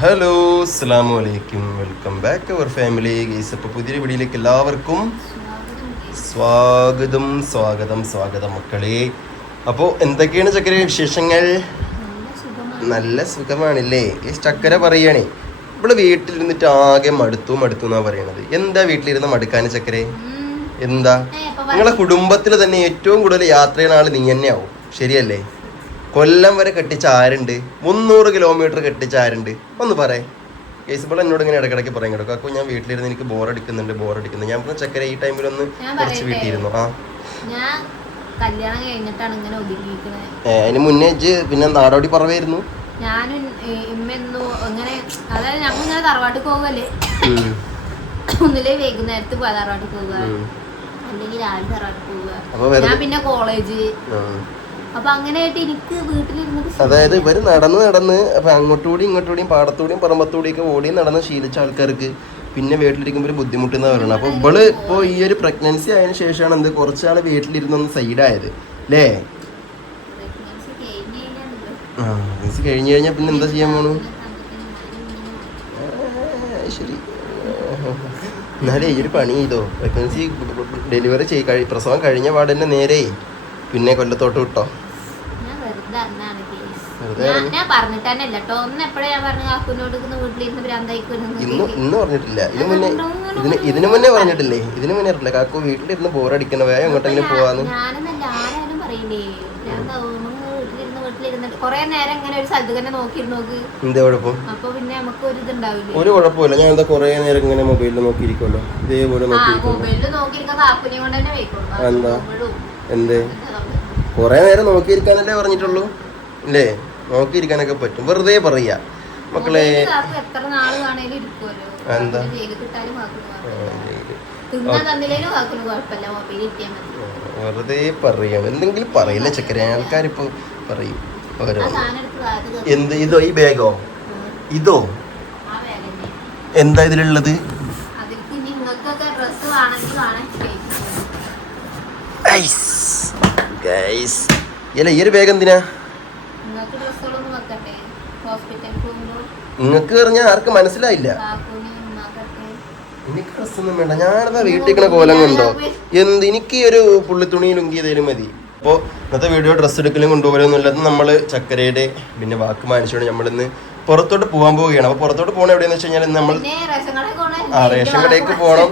Hello അസ്സലാമു അലൈക്കും welcome back our family guys. അപ്പോൾ പുതിയൊരു വീഡിയോയിലേക്ക് എല്ലാവർക്കും സ്വാഗതം സ്വാഗതം സ്വാഗതം മക്കളെ. അപ്പോൾ എന്തൊക്കെയാണ് ചക്കര വിശേഷങ്ങൾ? നല്ല സുഖമാണല്ലേ? ഈ ചക്കര പറയണേ ഇവിടെ വീട്ടിലിരുന്നിട്ട് ആകെ മടുത്തു എന്നാ പറയണത്. എന്താ വീട്ടിലിരുന്ന് മടുക്കാൻ ചക്കരെ? എന്താ നിങ്ങളെ കുടുംബത്തിൽ തന്നെ ഏറ്റവും കൂടുതൽ യാത്ര ചെയ്യുന്ന ആള് നീ തന്നെ ആവും, ശരിയല്ലേ? കൊല്ലം വരെ കെട്ടിച്ച ആരുണ്ട്? 300 കിലോമീറ്റർ കെട്ടിച്ച ആരുണ്ട്? ഒന്ന് പറയേ. കേസുമ്പോൾ എന്നോട് ഇങ്ങനെ ഇടയ്ക്കിടയ്ക്ക് പറയും കേട്ടോ, അപ്പോൾ ഞാൻ വീട്ടിലിരുന്ന് എനിക്ക് ബോറടിക്കുന്നുണ്ട്. ഞാൻ പറഞ്ഞ ചക്കര ഈ ടൈമിലൊന്ന് കുറച്ച് വീട്ടിലിരുന്നു. കല്യാണം കഴിഞ്ഞിട്ടാണ് ഇങ്ങനെ ഒതുങ്ങിയിരിക്കുന്നത്. അതിന് മുന്നേ പിന്നെ നാടോടി പറവായിരുന്നു. ഞാനും ഇമ്മെന്നു അങ്ങനെ, അതായത് ഞങ്ങൾ ഇങ്ങനെ തറവാട്ടിൽ പോകല്ലേ, ഒന്നിലേ വൈകുന്നേരത്ത് തറവാട്ടിൽ പോവുക, അല്ലെങ്കിൽ രാവിലെ തറവാട്ടിൽ പോവുക, ഞാൻ പിന്നെ കോളേജ്. അപ്പൊ അങ്ങനെയായിട്ട് എനിക്ക് വീട്ടിലിരുന്നത്, അതായത് ഇവര് നടന്ന് അപ്പൊ അങ്ങോട്ടുകൂടിയും പാടത്തൂടിയും പറമ്പത്തൂടിയൊക്കെ ഓടി നടന്ന് ശീലിച്ച ആൾക്കാർക്ക് പിന്നെ വീട്ടിലിരിക്കുമ്പോൾ ഒരു ബുദ്ധിമുട്ടെന്ന് പറയുന്നത്. അപ്പൊ ഇവള് ഇപ്പൊ ഈ ഒരു പ്രഗ്നൻസി ആയതിനു ശേഷമാണ് എന്ത് കുറച്ചാള് വീട്ടിലിരുന്നൊന്ന് സൈഡായത് അല്ലേ? പ്രഗ്നൻസി കഴിഞ്ഞു കഴിഞ്ഞാൽ പിന്നെ എന്താ ചെയ്യാൻ പോണു? ശരി, എന്നാലേ ഈ ഒരു പണി ചെയ്തോ. പ്രഗ്നൻസി ഡെലിവറി പ്രസവം കഴിഞ്ഞ പാടന്നെ നേരെ പിന്നെ കൊല്ലത്തോട്ട് വിട്ടോ. ഇന്ന് പറഞ്ഞിട്ടില്ല. ഇതിനു മുന്നേ പറഞ്ഞിട്ടില്ലേ കാക്കു വീട്ടിലിരുന്ന് ബോറടിക്കണ വേഗം എങ്ങോട്ടെങ്കിലും പോവാന്ന്? എന്താ കുഴപ്പം? ഒരു കുഴപ്പമില്ല. ഞാൻ എന്താ കൊറേ നേരം ഇങ്ങനെ മൊബൈലിൽ നോക്കിയിരിക്കുമല്ലോ, ഇതേപോലെ എന്താ എന്തേ കൊറേ നേരം നോക്കിയിരിക്കാന്നല്ലേ പറഞ്ഞിട്ടുള്ളൂ അല്ലേ? നോക്കിയിരിക്കാനൊക്കെ പറ്റും, വെറുതെ പറയാ മക്കളെ. എന്താ വെറുതെ പറയാം, എന്തെങ്കിലും പറയില്ല ചക്കര. ആൾക്കാരിപ്പോ പറയും ഓരോ. എന്ത് ഇതോ? ഈ ബാഗോ? ഇതോ? എന്താ ഇതിലുള്ളത്? ഈ ഒരു ബാഗ് എന്തിനാ നിങ്ങക്ക് പറഞ്ഞാ? ആർക്ക് മനസ്സിലായില്ല. എനിക്ക് ഡ്രസ്സൊന്നും വേണ്ട, ഞാനതാ വീട്ടിൽ കോലം കൊണ്ടോ എന്ത്? എനിക്ക് ഒരു പുള്ളിത്തുണി ലുങ്കി ഏതായാലും മതി. അപ്പോൾ ഇന്നത്തെ വീഡിയോ ഡ്രസ്സ് എടുക്കലും കൊണ്ടുപോകലൊന്നുമില്ല. നമ്മൾ ചക്കരയുടെ പിന്നെ വാക്ക് മാനിച്ചുകൊണ്ട് നമ്മളിന്ന് പുറത്തോട്ട് പോകാൻ പോവുകയാണ്. അപ്പോൾ പുറത്തോട്ട് പോകണം എവിടെയെന്ന് വെച്ച് കഴിഞ്ഞാൽ നമ്മൾ റേഷൻ കടയ്ക്ക് പോകണം,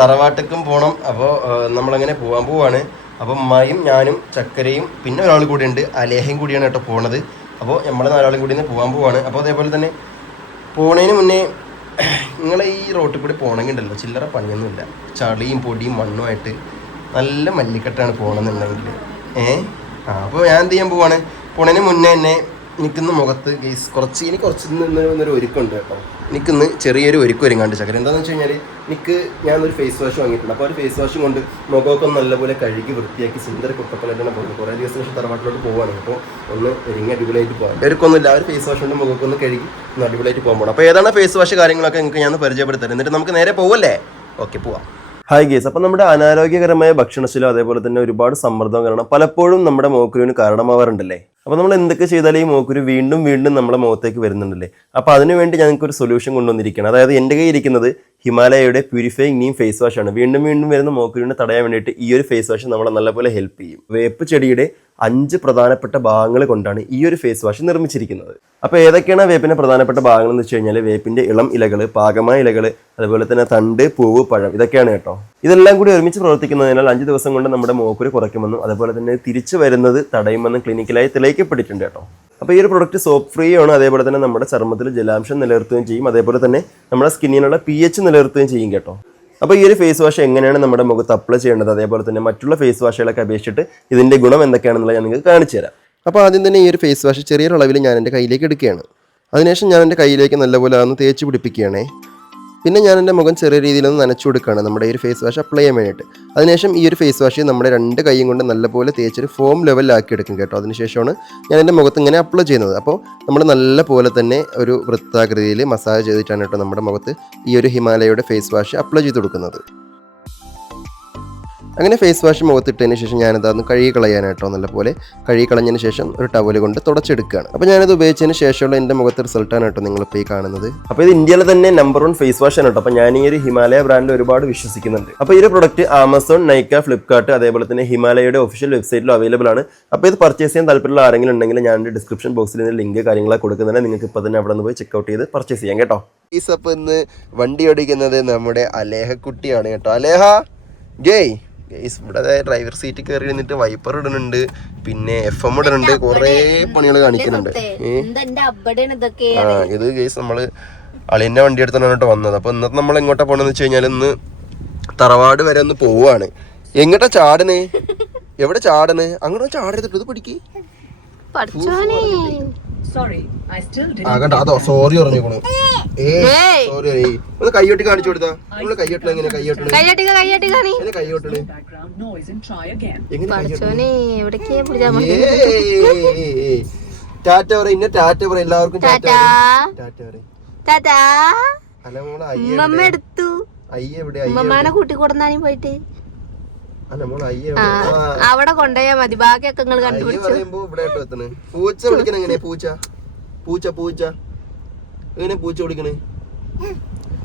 തറവാട്ടേക്കും പോകണം. അപ്പോൾ നമ്മളങ്ങനെ പോകാൻ പോവാണ്. അപ്പം ഉമ്മായും ഞാനും ചക്കരയും പിന്നെ ഒരാൾ കൂടി ഉണ്ട്, അലേഹയും കൂടിയാണ് കേട്ടോ പോണത്. അപ്പോൾ നമ്മൾ 4 ആളും കൂടി പോകാൻ പോവാണ്. അപ്പോൾ അതേപോലെ തന്നെ പോണതിന് മുന്നേ നിങ്ങളെ ഈ റോട്ടിൽ കൂടി പോകണമെങ്കിൽ ഉണ്ടല്ലോ ചില്ലറ പണിയൊന്നുമില്ല. ചളിയും പൊടിയും മണ്ണുമായിട്ട് നല്ല മല്ലിക്കെട്ടാണ് പോകണമെന്നുണ്ടെങ്കിൽ. അപ്പോൾ ഞാൻ എന്ത് ചെയ്യാൻ പോവാണ്, പോണതിന് മുന്നേ തന്നെ എനിക്കിന്ന് മുഖത്ത് കുറച്ച് ഒരുക്കമുണ്ട് കേട്ടോ. എനിക്കിന്ന് ചെറിയൊരു ഒരുങ്ങാണ്ട് ചക്കര. എന്താണെന്ന് വെച്ച് കഴിഞ്ഞാൽ ഞാനൊരു ഫേസ് വാഷ് വാങ്ങിയിട്ടുണ്ട്. അപ്പോൾ ഒരു ഫേസ് വാഷും കൊണ്ട് മുഖമൊക്കെ നല്ലപോലെ കഴുകി വൃത്തിയാക്കി സുന്ദര കുട്ടപ്പനായിട്ടാണ് പോകുന്നത്. കുറേ ദിവസം ശേഷം തറവാട്ടിലോട്ട് പോവുകയാണ്. അപ്പോൾ ഒന്ന് ഒരുങ്ങി അടിപൊളിയായിട്ട് പോകാം. ഒരുക്കൊന്നുമില്ല, ആ ഒരു ഫേസ് വാഷ് കൊണ്ട് മുഖമൊക്കെ ഒന്ന് കഴുകി ഒന്ന് അടിപൊളിയായിട്ട് പോകാൻ പോകണം. അപ്പോൾ ഏതാണ് ഫേസ് വാഷ് കാര്യങ്ങളൊക്കെ നിങ്ങൾക്ക് ഞാൻ പരിചയപ്പെടുത്തരാം. എന്നിട്ട് നമുക്ക് നേരെ പോവല്ലേ? ഓക്കെ, പോവാം. Hi guys. അപ്പം നമ്മുടെ അനാരോഗ്യകരമായ ഭക്ഷണശീലം അതേപോലെ തന്നെ ഒരുപാട് സമ്മർദ്ദം കാരണം പലപ്പോഴും നമ്മുടെ മോക്കുരുവിന് കാരണമാവാറുണ്ടല്ലേ. അപ്പോൾ നമ്മൾ എന്തൊക്കെ ചെയ്താലും ഈ മോക്കുരു വീണ്ടും നമ്മുടെ മുഖത്തേക്ക് വരുന്നുണ്ടല്ലേ. അപ്പോൾ അതിനുവേണ്ടി ഞങ്ങൾക്കൊരു സൊല്യൂഷൻ കൊണ്ടുവന്നിരിക്കുകയാണ്. അതായത് എൻ്റെ കയ്യിൽ ഇരിക്കുന്നത് ഹിമാലയയുടെ പ്യൂരിഫൈങ് നീം ഫേസ് വാഷ് ആണ്. വീണ്ടും വരുന്ന മോക്കുരുവിനെ തടയാൻ വേണ്ടിയിട്ട് ഈ ഒരു ഫേസ് വാഷ് നമ്മളെ നല്ലപോലെ ഹെൽപ്പ് ചെയ്യും. വേപ്പ് ചെടിയുടെ 5 പ്രധാനപ്പെട്ട ഭാഗങ്ങൾ കൊണ്ടാണ് ഈ ഒരു ഫേസ് വാഷ് നിർമ്മിച്ചിരിക്കുന്നത്. അപ്പോൾ ഏതൊക്കെയാണ് വേപ്പിൻ്റെ പ്രധാനപ്പെട്ട ഭാഗങ്ങൾ എന്ന് വെച്ച് കഴിഞ്ഞാൽ വേപ്പിൻ്റെ ഇളം ഇലകൾ, പാകമായ ഇലകൾ, അതുപോലെ തന്നെ തണ്ട്, പൂവ്, പഴം, ഇതൊക്കെയാണ് കേട്ടോ. ഇതെല്ലാം കൂടി ഒരുമിച്ച് പ്രവർത്തിക്കുന്നതിനാൽ 5 ദിവസം കൊണ്ട് നമ്മുടെ മോക്കുരു കുറയ്ക്കുമെന്നും അതുപോലെ തന്നെ തിരിച്ചു വരുന്നത് തടയുമെന്നും ക്ലിനിക്കലായി തെളിയിക്കപ്പെട്ടിട്ടുണ്ട് കേട്ടോ. അപ്പോൾ ഈ ഒരു പ്രൊഡക്റ്റ് സോപ്പ് ഫ്രീ ആണ്. അതേപോലെ തന്നെ നമ്മുടെ ചർമ്മത്തിൽ ജലാംശം നിലനിർത്തുകയും ചെയ്യും. അതേപോലെ തന്നെ നമ്മുടെ സ്കിന്നിനുള്ള pH നിലനിർത്തുകയും ചെയ്യും കേട്ടോ. അപ്പോൾ ഈ ഒരു ഫേസ് വാഷ് എങ്ങനെയാണ് നമ്മുടെ മുഖത്ത് അപ്ലൈ ചെയ്യേണ്ടത്, അതേപോലെ തന്നെ മറ്റുള്ള ഫേസ് വാഷുകളൊക്കെ അപേക്ഷിച്ചിട്ട് ഇതിൻ്റെ ഗുണം എന്തൊക്കെയാണെന്നുള്ളത് ഞാൻ നിങ്ങൾക്ക് കാണിച്ചു തരാം. അപ്പോൾ ആദ്യം തന്നെ ഈ ഒരു ഫേസ് വാഷ് ചെറിയൊരു അളവിൽ ഞാൻ എൻ്റെ കയ്യിലേക്ക് എടുക്കുകയാണ്. അതിനുശേഷം ഞാൻ എൻ്റെ കയ്യിലേക്ക് നല്ലപോലെ ഒന്ന് തേച്ച് പിടിപ്പിക്കുകയാണേ. പിന്നെ ഞാൻ എൻ്റെ മുഖം ചെറിയ രീതിയിലൊന്ന് നനച്ചു കൊടുക്കുകയാണ് നമ്മുടെ ഈ ഒരു ഫേസ് വാഷ് അപ്ലൈ ചെയ്യാൻ വേണ്ടിയിട്ട്. അതിനുശേഷം ഈ ഒരു ഫേസ് വാഷ് നമ്മുടെ 2 കൈയും കൊണ്ട് നല്ലപോലെ തേച്ചൊരു ഫോം ലെവലിലാക്കി എടുക്കും കേട്ടോ. അതിനുശേഷമാണ് ഞാൻ എൻ്റെ മുഖത്ത് ഇങ്ങനെ അപ്ലൈ ചെയ്യുന്നത്. അപ്പോൾ നമ്മൾ നല്ല പോലെ തന്നെ ഒരു വൃത്താകൃതിയിൽ മസാജ് ചെയ്തിട്ടാണ് കേട്ടോ നമ്മുടെ മുഖത്ത് ഈ ഒരു ഹിമാലയയുടെ ഫേസ് വാഷ് അപ്ലൈ ചെയ്ത് കൊടുക്കുന്നത്. അങ്ങനെ ഫേസ് വാഷ് മുഖത്തിട്ടതിന് ശേഷം ഞാനതൊന്ന് കഴുകി കളയാനായിട്ടോ നല്ലപോലെ കഴുകി കളഞ്ഞതിന് ശേഷം ഒരു ടവൽ കൊണ്ട് തുടച്ചെടുക്കുകയാണ്. അപ്പോൾ ഞാനത് ഉപയോഗിച്ചതിന് ശേഷമുള്ള എൻ്റെ മുഖത്തെ റിസൾട്ടാണ് കേട്ടോ നിങ്ങളിപ്പോൾ ഈ കാണുന്നത്. അപ്പോൾ ഇത് ഇന്ത്യയിലെ തന്നെ നമ്പർ 1 ഫേസ് വാഷ് ആണ് കേട്ടോ. അപ്പോൾ ഞാൻ ഈ ഒരു ഹിമാലയ ബ്രാൻഡിൽ ഒരുപാട് വിശ്വസിക്കുന്നുണ്ട്. അപ്പോൾ ഈ ഒരു പ്രൊഡക്റ്റ് ആമസോൺ, നൈക്ക, ഫ്ലിപ്കാർട്ട് അതേപോലെ തന്നെ ഹിമാലയയുടെ ഒഫീഷ്യൽ വെബ്സൈറ്റിലും അവൈലബിൾ ആണ്. അപ്പോൾ ഇത് പർച്ചേസ് ചെയ്യാൻ താല്പര്യമുള്ള ആരെങ്കിലും ഉണ്ടെങ്കിൽ ഞാൻ ഡിസ്ക്രിപ്ഷൻ ബോക്സിൽ നിന്ന് ലിങ്ക് കാര്യങ്ങളൊക്കെ കൊടുക്കുന്നുണ്ട്. നിങ്ങൾക്ക് ഇപ്പോൾ തന്നെ അവിടെ നിന്ന് പോയി ചെക്കൗട്ട് ചെയ്ത് പർച്ചേസ് ചെയ്യാം കേട്ടോ. ഈ സപ്പ് ഇന്ന് വണ്ടി ഓടിക്കുന്നത് നമ്മുടെ അലേഹക്കുട്ടിയാണ് കേട്ടോ. അലേഹ ഗേയ് ഇവിടെ ഡ്രൈവർ സീറ്റ് കയറി ഇരുന്നിട്ട് വൈപ്പർ ഇടുന്നുണ്ട്, പിന്നെ FM ഇടുന്നുണ്ട്, കുറേ പണികൾ കാണിക്കുന്നുണ്ട്. ഇത് ഗേസ് നമ്മള് അളിയന്റെ വണ്ടി എടുത്താണ് വന്നത്. അപ്പൊ ഇന്നത്തെ നമ്മൾ എങ്ങോട്ടാ പോണെന്ന് വെച്ച് കഴിഞ്ഞാൽ ഇന്ന് തറവാട് വരെ ഒന്ന് പോവാണ്. എങ്ങോട്ടാ ചാടണ്? എവിടെ ചാടണ്? അങ്ങോട്ട് ചാടരുത്, ഇത് പിടിക്ക്. അതോ സോറി പറഞ്ഞോളൂ. സോറി ഒന്ന് കൈയ്യൊട്ടി കാണിച്ചു കൊടുത്താ. നമ്മള് കൈയ്യൊട്ടണ എങ്ങനെ? കൈയ്യൊട്ടണ കൈയ്യൊട്ടണ് ടാറ്റ പറ. ഇന്ന ടാറ്റ പറ എല്ലാവർക്കും. ടാറ്റ പറ. അല്ല മോളെ അയ്യ എടുത്തു. അയ്യ എവിടെ? അയ്യമാനെ കൂട്ടിക്കൊടുന്നാനും പോയിട്ട് അവിടെ കൊണ്ടുപോയാ മതി. ബാക്കിയൊക്കെ നിങ്ങൾ കണ്ടുപിടിച്ചു. പൂച്ച വിളിക്കണ എങ്ങനെയാ? പൂച്ച പൂച്ച പൂച്ച എങ്ങനെ പൂച്ച വിളിക്കണേ?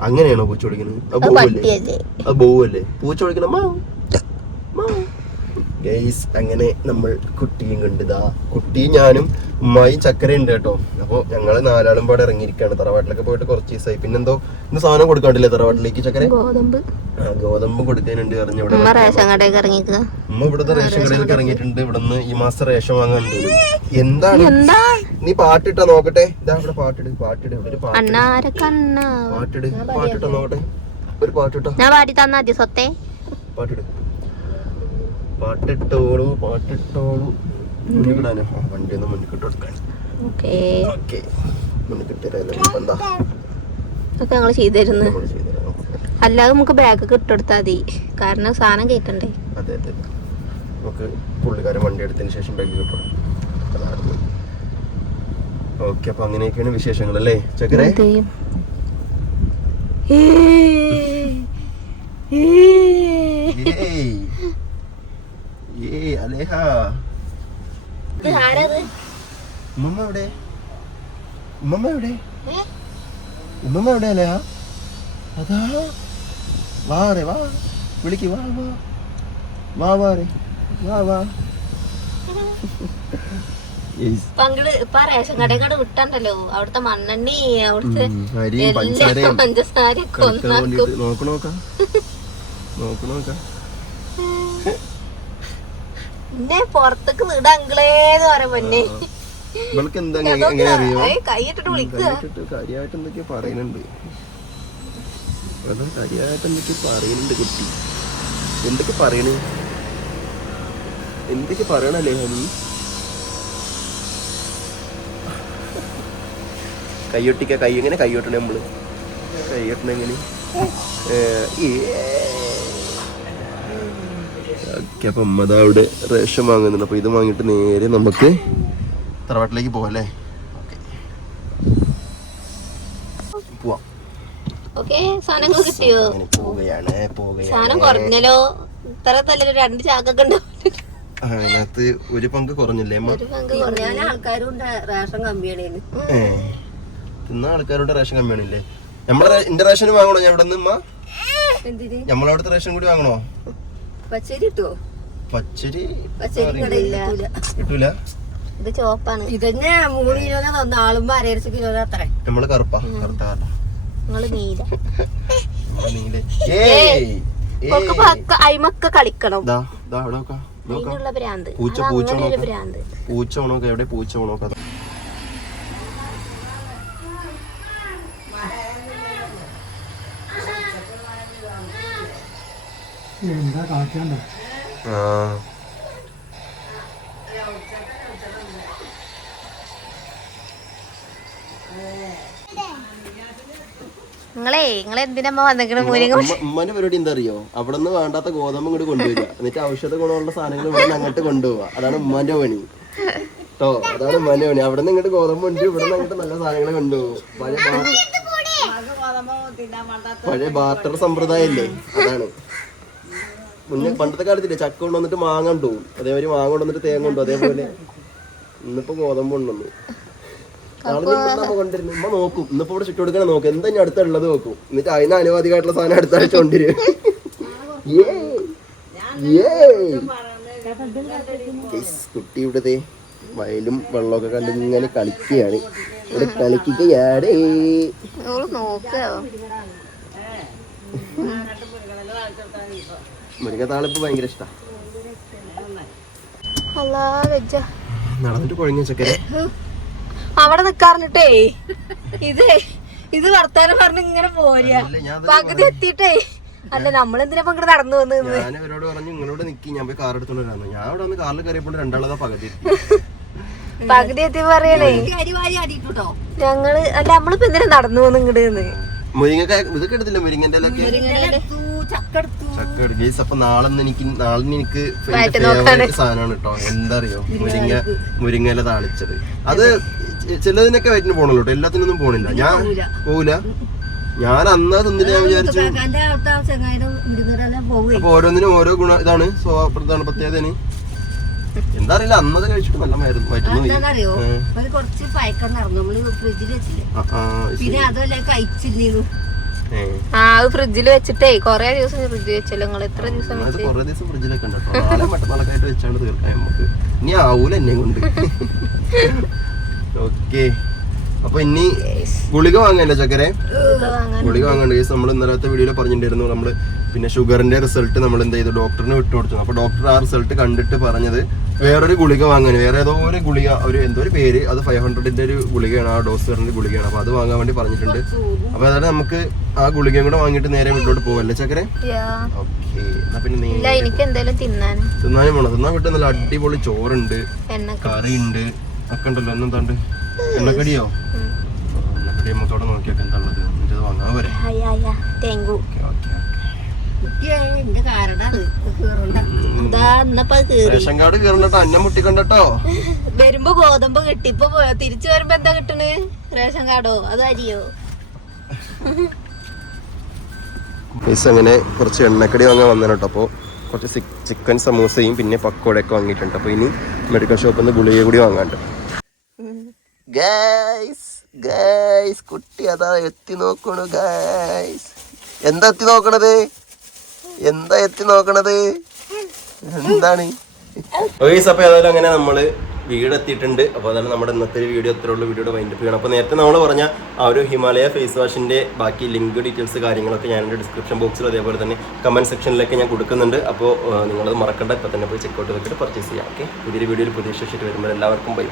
അങ്ങനെയാണോ പൂച്ച വിളിക്കണത്? അത് ബോവല്ലേ? പൂച്ച വിളിക്കണ ഗൈസ്. അങ്ങനെ നമ്മൾ കുട്ടിയും കണ്ടിതാ. കുട്ടിയും ഞാനും ഉമ്മായും ചക്കരയുണ്ട് കേട്ടോ. അപ്പോൾ ഞങ്ങള് 4 ആളും പാടെ ഇറങ്ങിയിരിക്കുകയാണ്. തറവാട്ടിലൊക്കെ പോയിട്ട് കുറച്ച് ദിവസമായി. പിന്നെന്തോ ഇന്ന് സാധനം കൊടുക്കാണ്ടില്ലേ തറവാട്ടിലേക്ക്? ചക്കര ഗോതമ്പ് കൊടുക്കാനുണ്ട് അറിഞ്ഞ. ഇവിടെ ഉമ്മ ഇവിടുത്തെ റേഷൻ കടയിലൊക്കെ ഇറങ്ങിയിട്ടുണ്ട്. ഇവിടുന്ന് ഈ മാസം റേഷൻ വാങ്ങാനുണ്ട്. എന്താണ് നീ പാട്ടിട്ടാ നോക്കട്ടെ? ഇതാ ഇവിടെ പാട്ടിട് ഒരു പാട്ടിട് പാട്ടിട്ടാ നോക്കട്ടെ. ഒരു പാട്ടിട്ടോ പാട്ടിട്. പാട്ടിട്ടോളൂ മുന്നിക്കിടാനോ? വണ്ടി ഒന്ന് മുന്നിക്കിട്ട് കൊടുക്കാൻ. ഞങ്ങൾ ചെയ്തിരുന്നു. അല്ലാതെ നമുക്ക് ബാഗൊക്കെ ഇട്ടെടുത്താൽ മതി, കാരണം സാധനം കേൾക്കണ്ടേ. അതെ അതെ, നമുക്ക് പുള്ളിക്കാരൻ വണ്ടി എടുത്തതിന് ശേഷം ബാഗ് കിട്ടും. ഓക്കെ, അപ്പൊ അങ്ങനെയൊക്കെയാണ് വിശേഷങ്ങൾ അല്ലേ ചക്കര? അലേഹ ഉമ്മ എവിടെ? ഉമ്മ എവിടെ? ഉമ്മ എവിടെ അലേഹ? അതാ വാ റേ വാ, വിളിക്ക് വാ വാ വാ വാ റേ വാ വാ. റേഷൻ കടകൾ വിട്ടണ്ടല്ലോ, അവിടുത്തെ മണ്ണെണ്ണി അവിടുത്തെ പഞ്ചസാരയൊക്കെ പിന്നെ പുറത്തേക്ക് വിടങ്ങളേന്ന് പറയാ. പൊന്നെ കൈയിട്ടിട്ട് വിളിക്കുക. കാര്യമായിട്ട് എന്തൊക്കെയോ പറയുന്നുണ്ട് കുട്ടി. എന്തൊക്കെ പറയണേ? എന്തൊക്കെ പറയണല്ലേ നീ? കൈയൊട്ടിക്ക. കൈ എങ്ങനെ കൈയൊട്ടണേ നമ്മള്? കൈയൊട്ടണ എങ്ങനെ? ഓക്കെ, അപ്പൊ അമ്മ അവിടെ റേഷൻ വാങ്ങുന്നുണ്ട്. അപ്പൊ ഇത് വാങ്ങിയിട്ട് നേരെ നമുക്ക് തറവാട്ടിലേക്ക് പോവാല്ലേ? പോവാം. സാധനങ്ങൾ കിട്ടിയോ? സാധനം കുറഞ്ഞല്ലോ. ഇത്ര തല്ല 2 ചാക്കൊക്കെ ഉണ്ടാവും. അതിനകത്ത് ഒരു പങ്ക് കുറഞ്ഞില്ലേ? ആൾക്കാരുടെ റേഷൻ കമ്മിയാണ്. തിന്ന ആൾക്കാരുടെ റേഷൻ കമ്മിയാണില്ലേ? എന്റെ റേഷൻ വാങ്ങണോ? ഞാൻ ഇവിടെ നിന്ന് നമ്മളവിടുത്തെ റേഷൻ കൂടി വാങ്ങണോ? പച്ചരി കിട്ടുവോ? പച്ചരി കിട്ടൂല. ഇത് ചോപ്പാണ്. ഇതന്നെ 3 കിലോ തന്ന ആളുമ്പോ 1.5 കിലോ അത്ര. നമ്മള് കറുപ്പാ. അയിമൊക്കെ കളിക്കണം. പൂച്ച ഉണോക്ക എവിടെ? പൂച്ച ഉണോക്ക. എന്താ കാണിക്കണ്ട? നിങ്ങളെന്തിനമ്മ വന്നിക്കണ? ഉമ്മാന്റെ പരിപാടി എന്താ അറിയോ? അവിടെ നിന്ന് വേണ്ടാത്ത ഗോതമ്പ് ഇങ്ങോട്ട് കൊണ്ടുവരിക, എന്നിട്ട് ഔഷധ ഗുണമുള്ള സാധനങ്ങൾ ഇവിടെ നിന്ന് അങ്ങോട്ട് കൊണ്ടുപോവുക. അതാണ് ഉമ്മാന്റെ പണി കേട്ടോ. അതാണ് ഉമ്മാന്റെ പണി. അവിടെ നിന്ന് ഇങ്ങോട്ട് ഗോതമ്പ് കൊണ്ട് ഇവിടെ നിന്ന് അങ്ങോട്ട് നല്ല സാധനങ്ങൾ കൊണ്ടുപോകും. പഴയ ബാർട്ടർ സമ്പ്രദായം അല്ലേ? അതാണ്. മുന്നേ പണ്ടത്തെ കാലത്തില്ലേ ചക്ക കൊണ്ടുവന്നിട്ട് മാങ്ങ കൊണ്ടുപോകും, അതേപോലെ മാങ്ങ കൊണ്ടുവന്നിട്ട് തേങ്ങ കൊണ്ടു, അതേപോലെ ഇന്നിപ്പോ ഗോതമ്പ് കൊണ്ടുവന്നു. നാളെ കൊണ്ടിരുന്നു ഉമ്മ നോക്കും, ഇന്നിപ്പോ ഇവിടെ ചുറ്റു കൊടുക്കണേ നോക്കും, എന്താ ഞാൻ അടുത്തുള്ളത് നോക്കും, എന്നിട്ട് അതിന് അനുവാദികമായിട്ടുള്ള സാധനം അടുത്ത ആഴ്ച കൊണ്ടുവരും. കുട്ടി ഇവിടത്തെ വയലും വെള്ളമൊക്കെ കണ്ട് ഇങ്ങനെ കളിക്കുകയാണ്, ഇവിടെ കളിക്കുകയാണ്. മുരിങ്ങത്താളിപ്പ് ഭയങ്കര ഇഷ്ടാ. നടന്നിട്ട് കുഴഞ്ഞ ചക്കര അവിടെ നിക്കാറിട്ടേ ഇത് വർത്താനം പറഞ്ഞ് ഇങ്ങനെ പോരാ പകുതി എത്തിയിട്ടേ. അല്ല നമ്മളെന്തിനാ ഇങ്ങോട്ട് നടന്നു വന്നത്? ഞാൻ ഇവരോട് പറഞ്ഞു ഇങ്ങളോട് നിക്കി, ഞാൻ പോയി കാർ എടുത്തോണ്ട് വരാന്ന്. ഞാൻ ഇവിടെ വന്ന് കാറിൽ കയറിയപ്പോൾ രണ്ടാളതാ പകുതി എത്തി പറയണേ. ഞങ്ങള് അല്ല നമ്മളിപ്പോ എന്തിനാ നടന്നു വന്ന് ഇങ്ങോട്ട്? മുരിങ്ങക്കായ ഇതൊക്കെ എടുത്തില്ല, മുരിങ്ങന്റെ ചക്ക എടുക്കും. അപ്പൊ നാളെ എനിക്ക് സാധനമാണ് കേട്ടോ. എന്താ അറിയോ, മുരിങ്ങയില താളിച്ചത്. അത് ചിലതിനൊക്കെ വയറ്റിന് പോണല്ലോ കേട്ടോ, എല്ലാത്തിനൊന്നും പോണില്ല. ഞാൻ പോവില്ല, ഞാൻ അന്നാ തിന്നില്ല. ഞാൻ വിചാരിച്ചു അപ്പൊ ഓരോന്നിനും ഓരോ ഇതാണ് പ്രധാന പ്രത്യേകത. എന്താ അറിയില്ല, അന്നത് കഴിച്ചിട്ട് നല്ല മരുന്ന് ഫ്രിഡ്ജിൽ വെച്ചിട്ടേ കൊറേ ദിവസം ഫ്രിഡ്ജിൽ വെച്ചല്ലോ. നിങ്ങൾ എത്ര ദിവസം കൊറേ ദിവസം ഫ്രിഡ്ജിലൊക്കെ ഉണ്ട് കേട്ടോ. നാളെ മറ്റന്നാളൊക്കെ വെച്ചാണ് തീർക്കാൻ നമുക്ക്. ഇനി ആവൂല എന്നെ കൊണ്ട്. ഓക്കെ, അപ്പൊ ഇനി ഗുളിക വാങ്ങല്ലേ ചക്കരെ? ഗുളിക വാങ്ങണ്ട. നമ്മൾ ഇന്നലത്തെ വീഡിയോയിൽ പറഞ്ഞിട്ടുണ്ടായിരുന്നു, നമ്മള് പിന്നെ ഷുഗറിന്റെ റിസൾട്ട് നമ്മൾ എന്ത് ചെയ്തു, ഡോക്ടറിന് വിട്ടുകൊടുത്തു. അപ്പൊ ഡോക്ടർ ആ റിസൾട്ട് കണ്ടിട്ട് പറഞ്ഞത് വേറൊരു ഗുളിക വാങ്ങാൻ, വേറെ ഏതോ ഒരു ഗുളിക, എന്തോ ഒരു പേര്, അത് 500ന്റെ ഒരു ഗുളികയാണ്, ആ ഡോസ് വരുന്ന ഗുളികയാണ്. അപ്പൊ അത് വാങ്ങാൻ വേണ്ടി പറഞ്ഞിട്ടുണ്ട്. അപ്പൊ അതായത് നമുക്ക് ആ ഗുളികയും കൂടെ വാങ്ങിയിട്ട് നേരെ വീട്ടിലോട്ട് പോവല്ലേ ചക്കരെ? ഓക്കെ, എന്നാ പിന്നെ തിന്നാനും വേണം. തിന്നാൻ വിട്ട് നല്ല അടിപൊളി ചോറുണ്ട്, കറിയുണ്ട്, ഒക്കെ ഉണ്ടല്ലോ. എന്നെന്താണ്ട് എണ്ണക്കടിയോ? എണ്ണക്കടി നമ്മത്തോടെ നോക്കിയൊക്കെ എന്താ ഉള്ളത്, എന്നിട്ട് വാങ്ങാൻ വരെ. റേഷൻ കാർഡ് കീറണ്ടോ, അന്നം മുട്ടിക്കണ്ടോ. വരുമ്പോ ഗോതമ്പ് കിട്ടി, ഇപ്പൊ തിരിച്ചു വരുമ്പോ എന്താ കിട്ടണ്? റേഷൻ കാർഡോ അതോ അരിയോ? അങ്ങനെ കുറച്ച് എണ്ണക്കടി വാങ്ങാൻ വന്നു കേട്ടോ. അപ്പോൾ കുറച്ച് ചിക്കൻ സമൂസയും പിന്നെ പക്കോടയൊക്കെ വാങ്ങിയിട്ടുണ്ട്. അപ്പോൾ ഇനി മെഡിക്കൽ ഷോപ്പിൽ നിന്ന് ഗുളിക കൂടി വാങ്ങാണ്ട്. ഗൈസ് കുട്ടി അതാ എത്തി നോക്കണു. ഗൈസ് എന്താ എത്തി നോക്കണത്? എന്താണ്? അപ്പൊ ഏതായാലും അങ്ങനെ നമ്മള് വീടെത്തിയിട്ടുണ്ട്. അപ്പോൾ അതാണ് നമ്മുടെ ഇന്നത്തെ വീഡിയോ. അത്രയുള്ള വീഡിയോയുടെ വൈൻഡപ്പ് ചെയ്യണം. അപ്പോൾ നേരത്തെ നമ്മൾ പറഞ്ഞ ആ ഒരു ഹിമാലയ ഫേസ് വാഷിൻ്റെ ബാക്കി ലിങ്ക് ഡീറ്റെയിൽസ് കാര്യങ്ങളൊക്കെ ഞാൻ എൻ്റെ ഡിസ്ക്രിപ്ഷൻ ബോക്സിൽ അതേപോലെ തന്നെ കമൻറ്റ് സെക്ഷനിലൊക്കെ ഞാൻ കൊടുക്കുന്നുണ്ട്. അപ്പോൾ നിങ്ങളത് മറക്കണ്ട, ഇപ്പോൾ തന്നെ പോയി ചെക്കൗട്ട് വെച്ചിട്ട് പർച്ചേസ് ചെയ്യാം. ഓക്കെ, പുതിയൊരു വീഡിയോയിൽ പുതിയ വിശേഷമായിട്ട് വരുമ്പോൾ എല്ലാവർക്കും ബൈ.